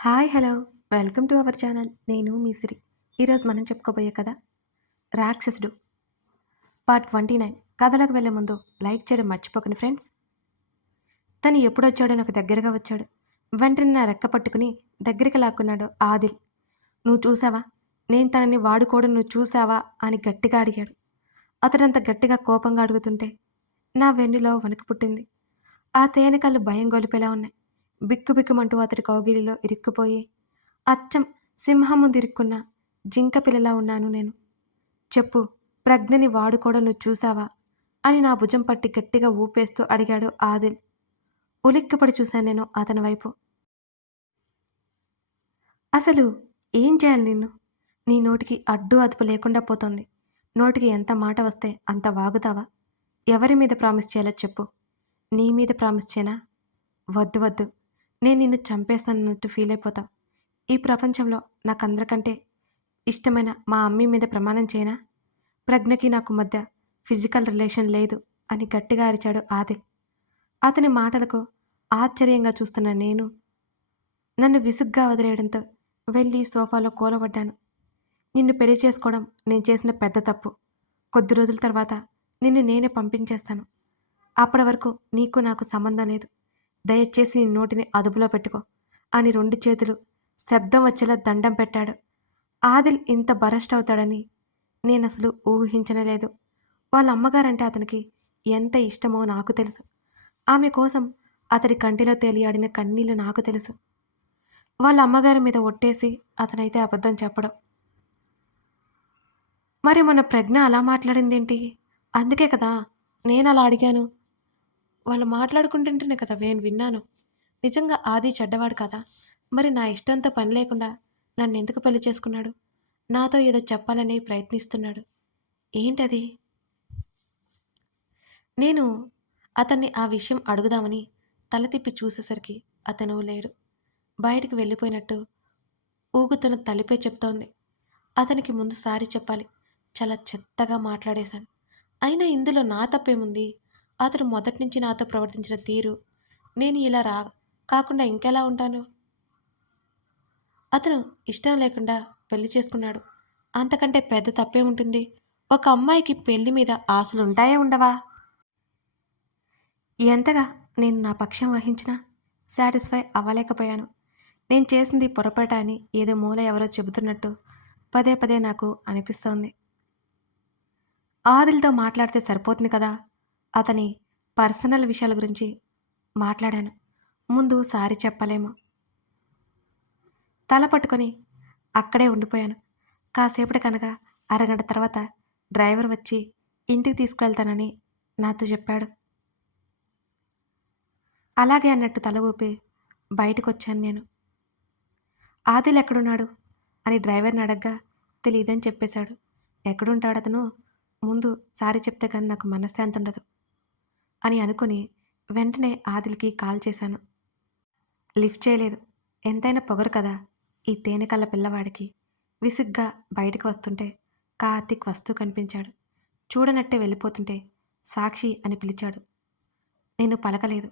Hi hello welcome to our channel. నేను మీ సిరి. ఈరోజు మనం చెప్పుకోబోయే కథ రాక్షసుడు పార్ట్ 29. కథలకు వెళ్ళే ముందు లైక్ చేయడం మర్చిపోకండి ఫ్రెండ్స్. తను ఎప్పుడొచ్చాడో నాకు దగ్గరగా వచ్చాడు. వెంటనే నా రెక్క పట్టుకుని దగ్గరికి లాక్కున్నాడు ఆదిల్. నువ్వు చూసావా, నేను తనని వాడుకోవడం నువ్వు చూసావా అని గట్టిగా అడిగాడు. అతడంత గట్టిగా కోపంగా అడుగుతుంటే నా వెన్నులో వణుకు పుట్టింది. ఆ తేనెకళ్ళు భయం గొలిపేలా ఉన్నాయి. బిక్కుబిక్కుమంటూ అతడి కౌగిలిలో ఇరుక్కుపోయి అచ్చం సింహం ముందు ఇరుక్కున్న జింక పిల్లలా ఉన్నాను నేను. చెప్పు, ప్రజ్ఞని వాడుకోవడం నువ్వు చూసావా అని నా భుజం పట్టి గట్టిగా ఊపేస్తూ అడిగాడు ఆదిల్. ఉలిక్కిపడి చూశాను నేను అతని వైపు. అసలు ఏం చేయాలి నిన్ను? నీ నోటికి అడ్డు అదుపు లేకుండా పోతోంది. నోటికి ఎంత మాట వస్తే అంత వాగుతావా? ఎవరి మీద ప్రామిస్ చేయాలో చెప్పు. నీ మీద ప్రామిస్ చేయనా? వద్దు వద్దు, నేను నిన్ను చంపేస్తానన్నట్టు ఫీల్ అయిపోతా. ఈ ప్రపంచంలో నాకందరికంటే ఇష్టమైన మా అమ్మీ మీద ప్రమాణం చేయనా? ప్రజ్ఞకి నాకు మధ్య ఫిజికల్ రిలేషన్ లేదు అని గట్టిగా అరిచాడు ఆదిల్. అతని మాటలకు ఆశ్చర్యంగా చూస్తున్న నేను నన్ను విసుగ్గా వదిలేయడంతో వెళ్ళి సోఫాలో కూలబడ్డాను. నిన్ను పెళ్లి చేసుకోవడం నేను చేసిన పెద్ద తప్పు. కొద్ది రోజుల తర్వాత నిన్ను నేనే పంపించేస్తాను. అప్పటి వరకు నీకు నాకు సంబంధం లేదు. దయచేసి నీ నోటిని అదుపులో పెట్టుకో అని 2 చేతులు శబ్దం వచ్చేలా దండం పెట్టాడు. ఆదిల్ ఇంత బరస్ట్ అవుతాడని నేనసలు ఊహించనేలేదు. వాళ్ళ అమ్మగారంటే అతనికి ఎంత ఇష్టమో నాకు తెలుసు. ఆమె కోసం అతడి కంటిలో తేలియాడిన కన్నీళ్లు నాకు తెలుసు. వాళ్ళ అమ్మగారి మీద ఒట్టేసి అతనైతే అబద్ధం చెప్పడం. మరి మన ప్రజ్ఞ అలా మాట్లాడిందేంటి? అందుకే కదా నేనలా అడిగాను. వాళ్ళు మాట్లాడుకుంటుంటేనే కదా నేను విన్నాను. నిజంగా ఆది చెడ్డవాడు కదా? మరి నా ఇష్టంతో పని లేకుండా నన్నెందుకు పెళ్లి చేసుకున్నాడు? నాతో ఏదో చెప్పాలని ప్రయత్నిస్తున్నాడు. ఏంటది? నేను అతన్ని ఆ విషయం అడుగుదామని తల తిప్పి చూసేసరికి అతను లేడు. బయటికి వెళ్ళిపోయినట్టు ఊగుతున్న తలిపే చెప్తోంది. అతనికి ముందు సారీ చెప్పాలి. చాలా చెత్తగా మాట్లాడేశాను. అయినా ఇందులో నా తప్పేముంది? అతడు మొదటి నుంచి నాతో ప్రవర్తించిన తీరు, నేను ఇలా కాకుండా ఇంకెలా ఉంటాను? అతను ఇష్టం లేకుండా పెళ్లి చేసుకున్నాడు. అంతకంటే పెద్ద తప్పేముంటుంది? ఒక అమ్మాయికి పెళ్లి మీద ఆశలుంటాయా ఉండవా? ఎంతగా నేను నా పక్షం వహించినా సాటిస్ఫై అవ్వలేకపోయాను. నేను చేసింది పొరపాట అని ఏదో మూల ఎవరో చెబుతున్నట్టు పదే పదే నాకు అనిపిస్తోంది. ఆదిల్తో మాట్లాడితే సరిపోతుంది కదా. అతని పర్సనల్ విషయాల గురించి మాట్లాడాను. ముందు సారీ చెప్పలేమో. తల పట్టుకొని అక్కడే ఉండిపోయాను. కాసేపటికనగా అరగంట తర్వాత డ్రైవర్ వచ్చి ఇంటికి తీసుకువెళ్తానని నాతో చెప్పాడు. అలాగే అన్నట్టు తల ఊపి బయటకొచ్చాను నేను. ఆదిల్ ఎక్కడున్నాడు అని డ్రైవర్ని అడగ్గా తెలియదని చెప్పేశాడు. ఎక్కడుంటాడు అతను? ముందు సారీ చెప్తే కానీ నాకు మనశ్శాంతి ఉండదు అని అనుకుని వెంటనే ఆదిల్కి కాల్ చేశాను. లిఫ్ట్ చేయలేదు. ఎంతైనా పొగరు కదా ఈ తేనెకల్ల పిల్లవాడికి. విసుగ్గా బయటకు వస్తుంటే కార్తీక్ వస్తూ కనిపించాడు. చూడనట్టే వెళ్ళిపోతుంటే సాక్షి అని పిలిచాడు. నేను పలకలేదు.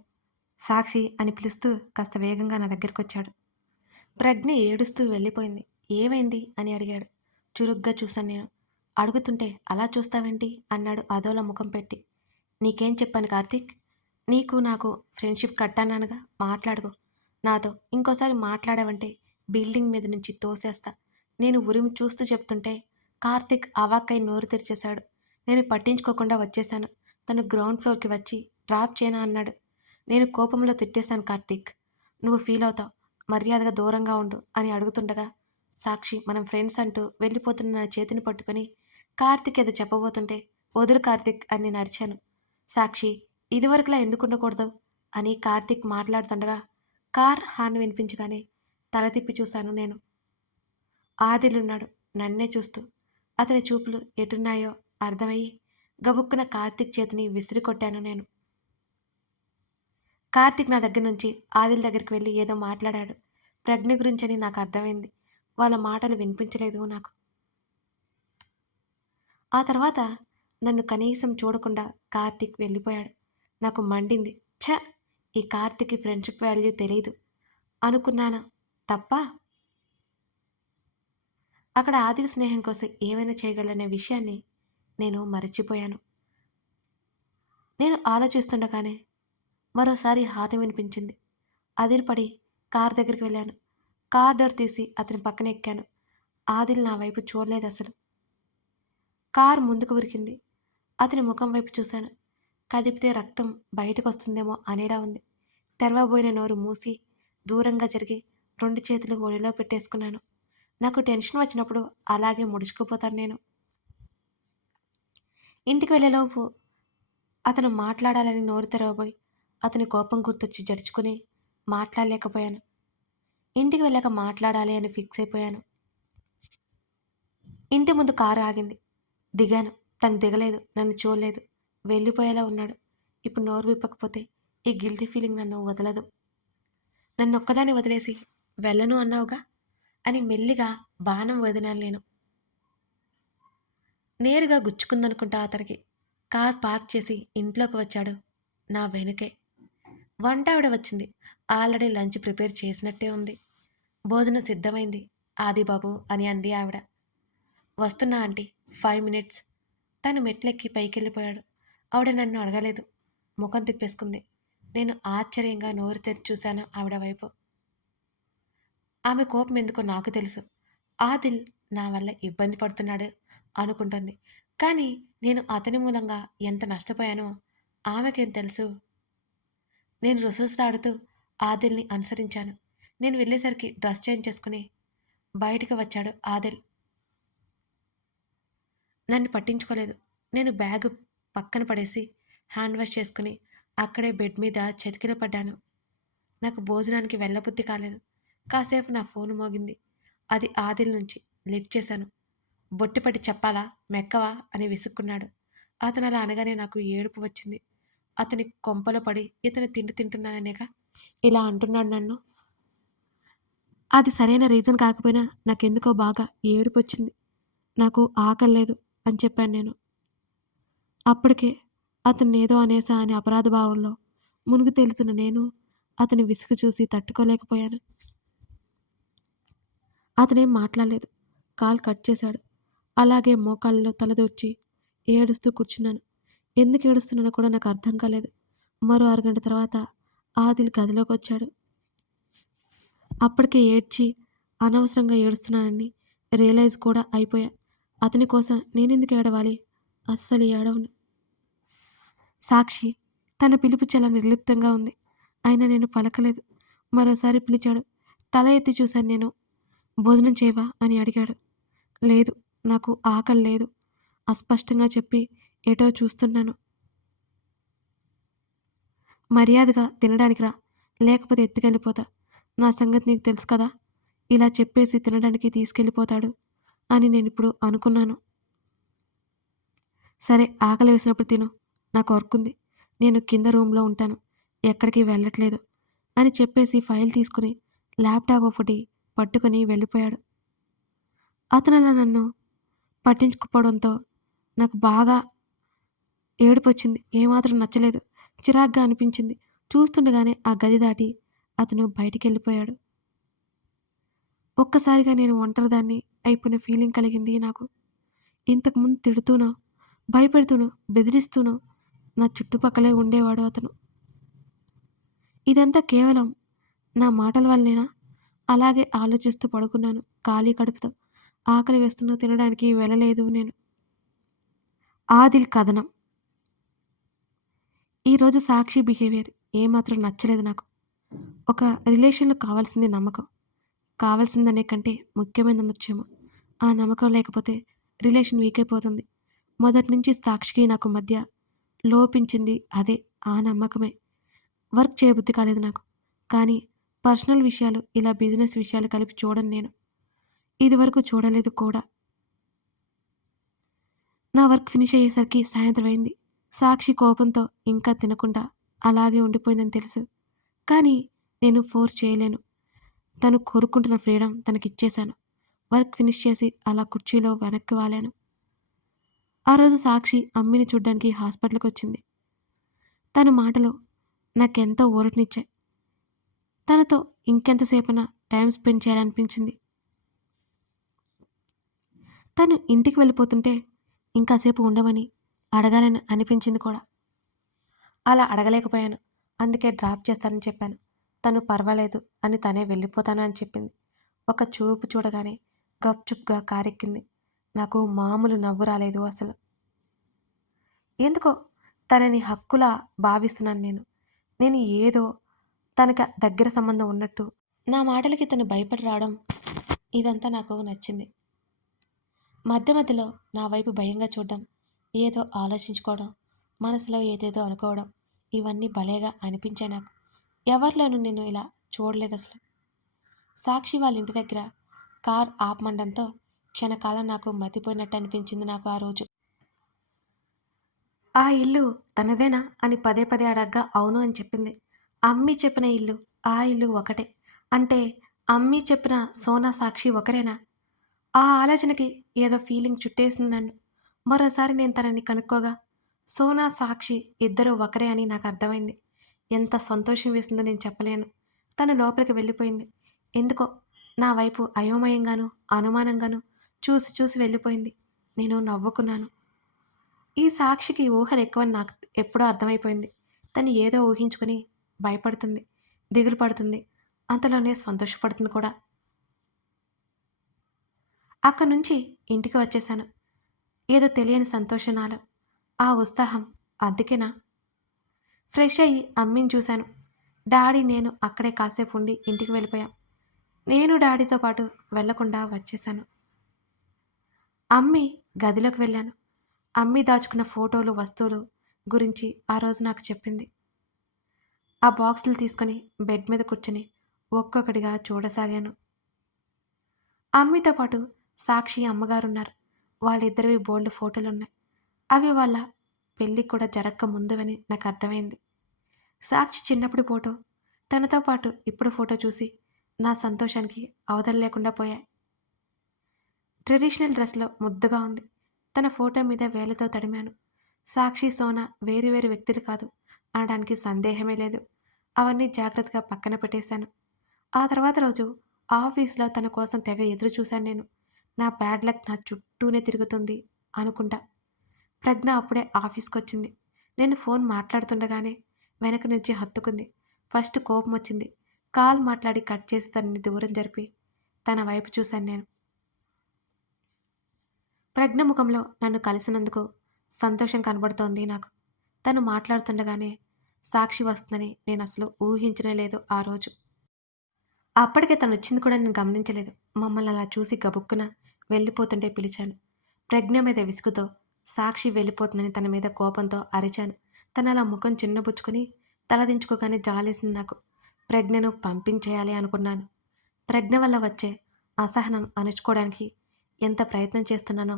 సాక్షి అని పిలుస్తూ కాస్త వేగంగా నా దగ్గరికొచ్చాడు. ప్రజ్ఞ ఏడుస్తూ వెళ్ళిపోయింది. ఏమైంది అని అడిగాడు. చురుగ్గా చూశాను నేను. అడుగుతుంటే అలా చూస్తావేంటి అన్నాడు అదోలా ముఖం పెట్టి. నీకేం చెప్పాను కార్తీక్? నీకు నాకు ఫ్రెండ్షిప్ కట్టాననగా మాట్లాడుకో. నాతో ఇంకోసారి మాట్లాడావంటే బిల్డింగ్ మీద నుంచి తోసేస్తా. నేను ఉరిమి చూస్తూ చెప్తుంటే కార్తీక్ అవాక్కై నోరు తెరిచేశాడు. నేను పట్టించుకోకుండా వచ్చేశాను. తను గ్రౌండ్ ఫ్లోర్కి వచ్చి డ్రాప్ చేయనా అన్నాడు. నేను కోపంలో తిట్టేశాను. కార్తీక్, నువ్వు ఫీల్ అవుతావు, మర్యాదగా దూరంగా ఉండు అని అడుగుతుండగా సాక్షి మనం ఫ్రెండ్స్ అంటూ వెళ్ళిపోతున్న నా చేతిని పట్టుకొని కార్తీక్ ఏదో చెప్పబోతుంటే వదులు కార్తీక్ అని నేను అరిచాను. సాక్షి, ఇదివరకులా ఎందుకు ఉండకూడదు అని కార్తీక్ మాట్లాడుతుండగా కార్ హార్న్ వినిపించగానే తల తిప్పి చూశాను నేను. ఆదిలున్నాడు నన్నే చూస్తూ. అతని చూపులు ఎటున్నాయో అర్థమయ్యి గబుక్కున కార్తీక్ చేతిని విసిరి కొట్టాను నేను. కార్తీక్ నా దగ్గర నుంచి ఆదిల్ దగ్గరికి వెళ్ళి ఏదో మాట్లాడాడు. ప్రజ్ఞ గురించని నాకు అర్థమైంది. వాళ్ళ మాటలు వినిపించలేదు నాకు. ఆ తర్వాత నన్ను కనీసం చూడకుండా కార్తీక్ వెళ్ళిపోయాడు. నాకు మండింది. ఛ, ఈ కార్తీక్కి ఫ్రెండ్షిప్ వాల్యూ తెలీదు అనుకున్నాను. తప్ప అక్కడ ఆదిల్ స్నేహం కోసం ఏమైనా చేయగలనే విషయాన్ని నేను మరచిపోయాను. నేను ఆలోచిస్తుండగానే మరోసారి హార్న్ వినిపించింది. అదిరిపడి కార్ దగ్గరికి వెళ్ళాను. కార్ డోర్ తీసి అతని పక్కన ఎక్కాను. ఆదిల్ నా వైపు చూడలేదసలు. కారు ముందుకు ఉరికింది. అతని ముఖం వైపు చూశాను. కదిపితే రక్తం బయటకొస్తుందేమో అనేలా ఉంది. తెరవబోయిన నోరు మూసి దూరంగా జరిగి 2 చేతులు ఒడిలో పెట్టేసుకున్నాను. నాకు టెన్షన్ వచ్చినప్పుడు అలాగే ముడుచుకుపోతాను నేను. ఇంటికి వెళ్ళేలోపు అతను మాట్లాడాలని నోరు తెరవబోయి అతని కోపం గుర్తొచ్చి జడుచుకుని మాట్లాడలేకపోయాను. ఇంటికి వెళ్ళాక మాట్లాడాలి అని ఫిక్స్ అయిపోయాను. ఇంటి ముందు కారు ఆగింది. దిగాను. తను దిగలేదు, నన్ను చూడలేదు. వెళ్ళిపోయేలా ఉన్నాడు. ఇప్పుడు నోరు విప్పకపోతే ఈ గిల్టీ ఫీలింగ్ నన్ను వదలదు. నన్నొక్కదాన్ని వదిలేసి వెళ్ళను అన్నావుగా అని మెల్లిగా బాణం వదిలాను నేను. నేరుగా గుచ్చుకుందనుకుంటా అతనికి. కార్ పార్క్ చేసి ఇంట్లోకి వచ్చాడు నా వెనుకే. వంట ఆవిడ వచ్చింది. ఆల్రెడీ లంచ్ ప్రిపేర్ చేసినట్టే ఉంది. భోజనం సిద్ధమైంది ఆదిబాబు అని అంది ఆవిడ. వస్తున్నా ఆంటీ, 5 మినిట్స్. తను మెట్లెక్కి పైకెళ్ళిపోయాడు. ఆవిడ నన్ను అడగలేదు. ముఖం తిప్పేసుకుంది. నేను ఆశ్చర్యంగా నోరు తెరిచి చూశాను ఆవిడ వైపు. ఆమె కోపం ఎందుకో నాకు తెలుసు. ఆదిల్ నా వల్ల ఇబ్బంది పడుతున్నాడు అనుకుంటుంది. కానీ నేను అతని మూలంగా ఎంత నష్టపోయానో ఆమెకేం తెలుసు. నేను రుసరుసలాడుతూ ఆదిల్ని అనుసరించాను. నేను వెళ్ళేసరికి డ్రెస్ చేంజ్ చేసుకుని బయటికి వచ్చాడు ఆదిల్. నన్ను పట్టించుకోలేదు. నేను బ్యాగు పక్కన పడేసి హ్యాండ్ వాష్ చేసుకుని అక్కడే బెడ్ మీద చతికిల పడ్డాను. నాకు భోజనానికి వెళ్ళబుద్ధి కాలేదు. కాసేపు నా ఫోన్ మోగింది. అది ఆదిల్ నుంచి. లిఫ్ట్ చేశాను. బొట్టిపట్టి చెప్పాలా, మెక్కవా అని విసుక్కున్నాడు. అతను అలా అనగానే నాకు ఏడుపు వచ్చింది. అతని కొంపలో పడి ఇతను తిండి తింటున్నాననేగా ఇలా అంటున్నాడు నన్ను. అది సరైన రీజన్ కాకపోయినా నాకెందుకో బాగా ఏడుపు వచ్చింది. నాకు ఆకలి లేదు అని చెప్పాను నేను. అప్పటికే అతన్ని ఏదో అనేసా అని అపరాధ భావంలో మునిగి తేలుతున్న నేను అతని విసుగు చూసి తట్టుకోలేకపోయాను. అతనేం మాట్లాడలేదు. కాల్ కట్ చేశాడు. అలాగే మోకాళ్ళలో తలదూర్చి ఏడుస్తూ కూర్చున్నాను. ఎందుకు ఏడుస్తున్నానో కూడా నాకు అర్థం కాలేదు. మరో అరగంట తర్వాత ఆదిల్ గదిలోకి వచ్చాడు. అప్పటికే ఏడ్చి అనవసరంగా ఏడుస్తున్నానని రియలైజ్ కూడా అయిపోయా. అతని కోసం నేనెందుకు ఏడవాలి? అస్సలు ఏడవను. సాక్షి తన పిలుపు చాలా నిర్లిప్తంగా ఉంది. అయినా నేను పలకలేదు. మరోసారి పిలిచాడు. తల ఎత్తి చూశాను నేను. భోజనం చేయవా అని అడిగాడు. లేదు, నాకు ఆకలి లేదు అస్పష్టంగా చెప్పి ఏటో చూస్తున్నాను. మర్యాదగా తినడానికి రా, లేకపోతే ఎత్తుకెళ్ళిపోతా. నా సంగతి నీకు తెలుసు కదా. ఇలా చెప్పేసి తినడానికి తీసుకెళ్ళిపోతాడు అని నేనిప్పుడు అనుకున్నాను. సరే, ఆకలి వేసినప్పుడు తిను. నాకు వర్క్ ఉంది. నేను కింద రూమ్లో ఉంటాను. ఎక్కడికి వెళ్ళట్లేదు అని చెప్పేసి ఫైల్ తీసుకుని ల్యాప్టాప్ ఒకటి పట్టుకుని వెళ్ళిపోయాడు. అతను అలా నన్ను పట్టించుకోవడంతో నాకు బాగా ఏడుపొచ్చింది. ఏమాత్రం నచ్చలేదు. చిరాగ్గా అనిపించింది. చూస్తుండగానే ఆ గది దాటి అతను బయటికెళ్ళిపోయాడు. ఒక్కసారిగా నేను ఒంటరిదాన్ని అయిపోయిన ఫీలింగ్ కలిగింది నాకు. ఇంతకుముందు తిడుతూనో, భయపెడుతూనో, బెదిరిస్తూనో నా చుట్టుపక్కలే ఉండేవాడు అతను. ఇదంతా కేవలం నా మాటల వల్లనేనా? అలాగే ఆలోచిస్తూ పడుకున్నాను ఖాళీ కడుపుతో. ఆకలి వేస్తున్నా తినడానికి వెళ్ళలేదు నేను. ఆదిల్ కథనం. ఈరోజు సాక్షి బిహేవియర్ ఏమాత్రం నచ్చలేదు నాకు. ఒక రిలేషన్లో కావాల్సింది నమ్మకం. కావాల్సిందనే కంటే ముఖ్యమైనదనొచ్చేమో. ఆ నమ్మకం లేకపోతే రిలేషన్ వీక్ అయిపోతుంది. మొదటి నుంచి సాక్షికి నాకు మధ్య లోపించింది అదే, ఆ నమ్మకమే. వర్క్ చేయబుద్ధి కాలేదు నాకు. కానీ పర్సనల్ విషయాలు ఇలా బిజినెస్ విషయాలు కలిపి చూడను నేను. ఇదివరకు చూడలేదు కూడా. నా వర్క్ ఫినిష్ అయ్యేసరికి సాయంత్రం అయింది. సాక్షి కోపంతో ఇంకా తినకుండా అలాగే ఉండిపోయిందని తెలుసు. కానీ నేను ఫోర్స్ చేయలేను. తను కోరుకుంటున్న ఫ్రీడమ్ తనకిచ్చేశాను. వర్క్ ఫినిష్ చేసి అలా కుర్చీలో వెనక్కి వాలాను. ఆ రోజు సాక్షి అమ్మిని చూడ్డానికి హాస్పిటల్కి వచ్చింది. తన మాటలు నాకెంతో ఊరటనిచ్చాయి. తనతో ఇంకెంతసేపైనా టైం స్పెండ్ చేయాలనిపించింది. తను ఇంటికి వెళ్ళిపోతుంటే ఇంకాసేపు ఉండమని అడగాలని అనిపించింది కూడా. అలా అడగలేకపోయాను. అందుకే డ్రాప్ చేస్తానని చెప్పాను. తను పర్వాలేదు అని తనే వెళ్ళిపోతాను అని చెప్పింది. ఒక చూపు చూడగానే గప్చుప్‌గా కారెక్కింది. నాకు మామూలు నవ్వు రాలేదు అసలు. ఎందుకో తనని హక్కులా భావిస్తున్నాను నేను. నేను ఏదో తనకి దగ్గర సంబంధం ఉన్నట్టు నా మాటలకి తను భయపడి రావడం ఇదంతా నాకు నచ్చింది. మధ్య మధ్యలో నా వైపు భయంగా చూడడం, ఏదో ఆలోచించుకోవడం, మనసులో ఏదేదో అనుకోవడం ఇవన్నీ భలేగా అనిపించాయి నాకు. ఎవరిలోనూ నేను ఇలా చూడలేదసలు. సాక్షి వాళ్ళ ఇంటి దగ్గర కార్ ఆపమండంతో క్షణకాలం నాకు మతిపోయినట్టు అనిపించింది నాకు ఆ రోజు. ఆ ఇల్లు తనదేనా అని పదే పదే అడగ్గా అవును అని చెప్పింది. అమ్మి చెప్పిన ఇల్లు, ఆ ఇల్లు ఒకటే. అంటే అమ్మి చెప్పిన సోనా, సాక్షి ఒకరేనా? ఆ ఆలోచనకి ఏదో ఫీలింగ్ చుట్టేసింది నన్ను. మరోసారి నేను తనని కనుక్కోగా సోనా, సాక్షి ఇద్దరూ ఒకరే అని నాకు అర్థమైంది. ఎంత సంతోషం వేసిందో నేను చెప్పలేను. తను లోపలికి వెళ్ళిపోయింది. ఎందుకో నా వైపు అయోమయంగాను, అనుమానంగాను చూసి చూసి వెళ్ళిపోయింది. నేను నవ్వుకున్నాను. ఈ సాక్షికి ఊహలెక్కువని నాకు ఎప్పుడో అర్థమైపోయింది. తను ఏదో ఊహించుకొని భయపడుతుంది, దిగులు పడుతుంది. అంతలోనే సంతోషపడుతుంది కూడా. అక్కడి నుంచి ఇంటికి వచ్చేశాను. ఏదో తెలియని సంతోషం నాలో. ఆ ఉత్సాహం అందుకేనా? ఫ్రెష్ అయ్యి అమ్మిని చూశాను. డాడీ, నేను అక్కడే కాసేపు ఉండి ఇంటికి వెళ్ళిపోయాం. నేను డాడీతో పాటు వెళ్ళకుండా వచ్చేశాను. అమ్మి గదిలోకి వెళ్ళాను. అమ్మి దాచుకున్న ఫోటోలు, వస్తువులు గురించి ఆ రోజు నాకు చెప్పింది. ఆ బాక్సులు తీసుకొని బెడ్ మీద కూర్చొని ఒక్కొక్కటిగా చూడసాగాను. అమ్మితో పాటు సాక్షి అమ్మగారున్నారు. వాళ్ళిద్దరివి బోల్డు ఫోటోలున్నాయి. అవి వాళ్ళ పెళ్ళి కూడా జరక్క ముందువని నాకు అర్థమైంది. సాక్షి చిన్నప్పుడు ఫోటో, తనతో పాటు ఇప్పుడు ఫోటో చూసి నా సంతోషానికి అవధులు లేకుండా పోయాయి. ట్రెడిషనల్ డ్రెస్‌లో ముద్దుగా ఉంది. తన ఫోటో మీద వేలితో తడిమాను. సాక్షి, సోనా వేరు వేరు వ్యక్తులు కాదు అనడానికి సందేహమే లేదు. అవన్నీ జాగ్రత్తగా పక్కన పెట్టేశాను. ఆ తర్వాత రోజు ఆఫీస్‌లో తన కోసం తెగ ఎదురు చూశాను నేను. నా బ్యాడ్ లక్ నా చుట్టూనే తిరుగుతుంది అనుకుంటా. ప్రజ్ఞ అప్పుడే ఆఫీస్‌కొచ్చింది. నేను ఫోన్ మాట్లాడుతుండగానే వెనక నుంచి హత్తుకుంది. ఫస్ట్ కోపమొచ్చింది. కాల్ మాట్లాడి కట్ చేసి తనని దూరం జరిపి తన వైపు చూశాను నేను. ప్రజ్ఞ ముఖంలో నన్ను కలిసినందుకు సంతోషం కనబడుతోంది నాకు. తను మాట్లాడుతుండగానే సాక్షి వస్తుందని నేనసలు ఊహించనే లేదు ఆ రోజు. అప్పటికే తనొచ్చింది కూడా నేను గమనించలేదు. మమ్మల్ని అలా చూసి గబుక్కున వెళ్ళిపోతుంటే పిలిచాను. ప్రజ్ఞ మీద విసుగుతో, సాక్షి వెళ్ళిపోతుందని తన మీద కోపంతో అరిచాను. తనలా ముఖం చిన్నబుచ్చుకొని తలదించుకోగానే జాలేసింది నాకు. ప్రజ్ఞను పంపించేయాలి అనుకున్నాను. ప్రజ్ఞ వల్ల వచ్చే అసహనం అణుచుకోవడానికి ఎంత ప్రయత్నం చేస్తున్నానో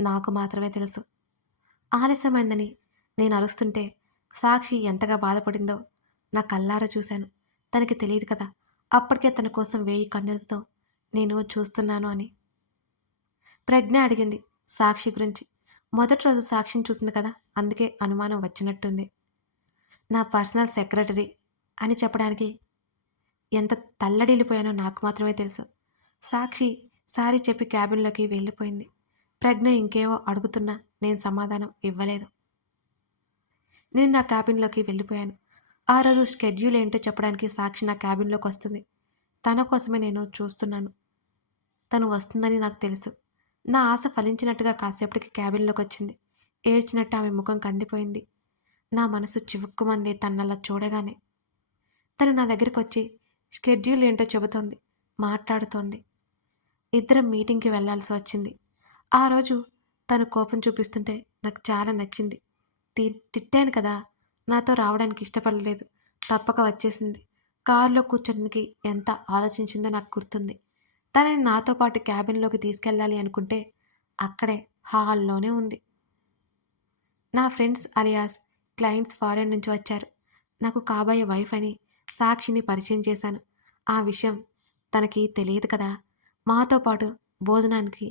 నాకు మాత్రమే తెలుసు. ఆలస్యమైందని నేను అరుస్తుంటే సాక్షి ఎంతగా బాధపడిందో నా కళ్ళారా చూశాను. తనకి తెలియదు కదా, అప్పటికే తన కోసం 1000 కన్నులతో నేను చూస్తున్నాను అని. ప్రజ్ఞ అడిగింది సాక్షి గురించి. మొదటి రోజు సాక్షిని చూసింది కదా, అందుకే అనుమానం వచ్చినట్టుంది. నా పర్సనల్ సెక్రటరీ అని చెప్పడానికి ఎంత తల్లడిల్లిపోయానో నాకు మాత్రమే తెలుసు. సాక్షి సారీ చెప్పి క్యాబిన్‌లోకి వెళ్ళిపోయింది. ప్రజ్ఞ ఇంకేవో అడుగుతున్నా నేను సమాధానం ఇవ్వలేదు. నేను నా క్యాబిన్‌లోకి వెళ్ళిపోయాను. ఆ రోజు షెడ్యూల్ ఏంటో చెప్పడానికి సాక్షి నా క్యాబిన్‌లోకొస్తుంది. తన కోసమే నేను చూస్తున్నాను. తను వస్తుందని నాకు తెలుసు. నా ఆశ ఫలించినట్టుగా కాసేపటికి క్యాబిన్‌లోకొచ్చింది. ఏడ్చినట్టు ఆమె ముఖం కందిపోయింది. నా మనసు చివుక్కుమంది తననలా చూడగానే. తను నా దగ్గరకొచ్చి షెడ్యూల్ ఏంటో చెబుతోంది. మాట్లాడుతోంది. ఇద్దరం మీటింగ్‌కి వెళ్ళాల్సి వచ్చింది. ఆ రోజు తను కోపం చూపిస్తుంటే నాకు చాలా నచ్చింది. తిట్టాను కదా! నాతో రావడానికి ఇష్టపడలేదు. తప్పక వచ్చేసింది. కారులో కూర్చోడానికి ఎంత ఆలోచించిందో నాకు గుర్తుంది. తనని నాతో పాటు క్యాబిన్‌లోకి తీసుకెళ్ళాలి అనుకుంటే అక్కడే హాల్లోనే ఉంది. నా ఫ్రెండ్స్ అలియాస్ క్లయింట్స్ ఫారెన్ నుంచి వచ్చారు. నాకు కాబోయే వైఫ్ అని సాక్షిని పరిచయం చేశాను. ఆ విషయం తనకి తెలియదు కదా! మాతో పాటు భోజనానికి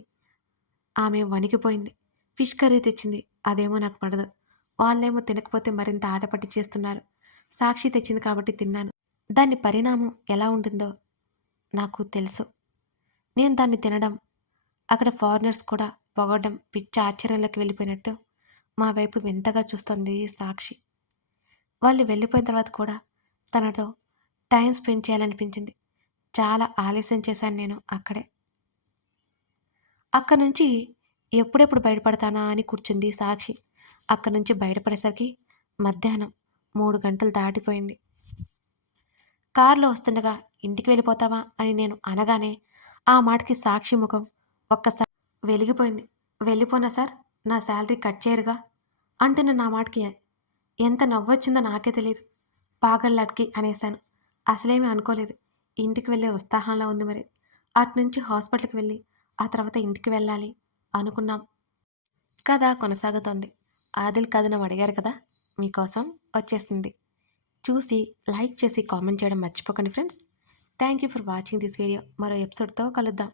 ఆమె వణికిపోయింది. ఫిష్ కర్రీ తెచ్చింది. అదేమో నాకు పడదు. వాళ్ళేమో తినకపోతే మరింత ఆట పట్టించేస్తున్నారు. సాక్షి తెచ్చింది కాబట్టి తిన్నాను. దాని పరిణామం ఎలా ఉంటుందో నాకు తెలుసు. నేను దాన్ని తినడం, అక్కడ ఫారినర్స్ కూడా పొగడడం పిచ్చి ఆశ్చర్యంలోకి వెళ్ళిపోయినట్టు మా వైపు వింతగా చూస్తుంది సాక్షి. వాళ్ళు వెళ్ళిపోయిన తర్వాత కూడా తనతో టైం స్పెండ్ చేయాలనిపించింది. చాలా ఆలస్యం చేశాను నేను అక్కడే. అక్కడి నుంచి ఎప్పుడెప్పుడు బయటపడతానా అని కూర్చుంది సాక్షి. అక్కడి నుంచి బయటపడేసరికి మధ్యాహ్నం 3 గంటలు దాటిపోయింది. కారులో వస్తుండగా ఇంటికి వెళ్ళిపోతావా అని నేను అనగానే ఆ మాటకి సాక్షి ముఖం ఒక్కసారి వెలిగిపోయింది. వెళ్ళిపోనా సార్, నా శాలరీ కట్ చేయరుగా అంటున్న నా మాటకి ఎంత నవ్వొచ్చిందో నాకే తెలియదు. పాగల్లాడికి అనేశాను. అసలేమీ అనుకోలేదు. ఇంటికి వెళ్ళే ఉత్సాహంలో ఉంది మరి. అటునుంచి హాస్పిటల్కి వెళ్ళి ఆ తర్వాత ఇంటికి వెళ్ళాలి అనుకున్నాం. కథ కొనసాగుతోంది. ఆదిల్ కథనం అడిగారు కదా, మీకోసం వచ్చేసింది. చూసి లైక్ చేసి కామెంట్ చేయడం మర్చిపోకండి friends. Thank you for watching this video. మరో ఎపిసోడ్తో కలుద్దాం.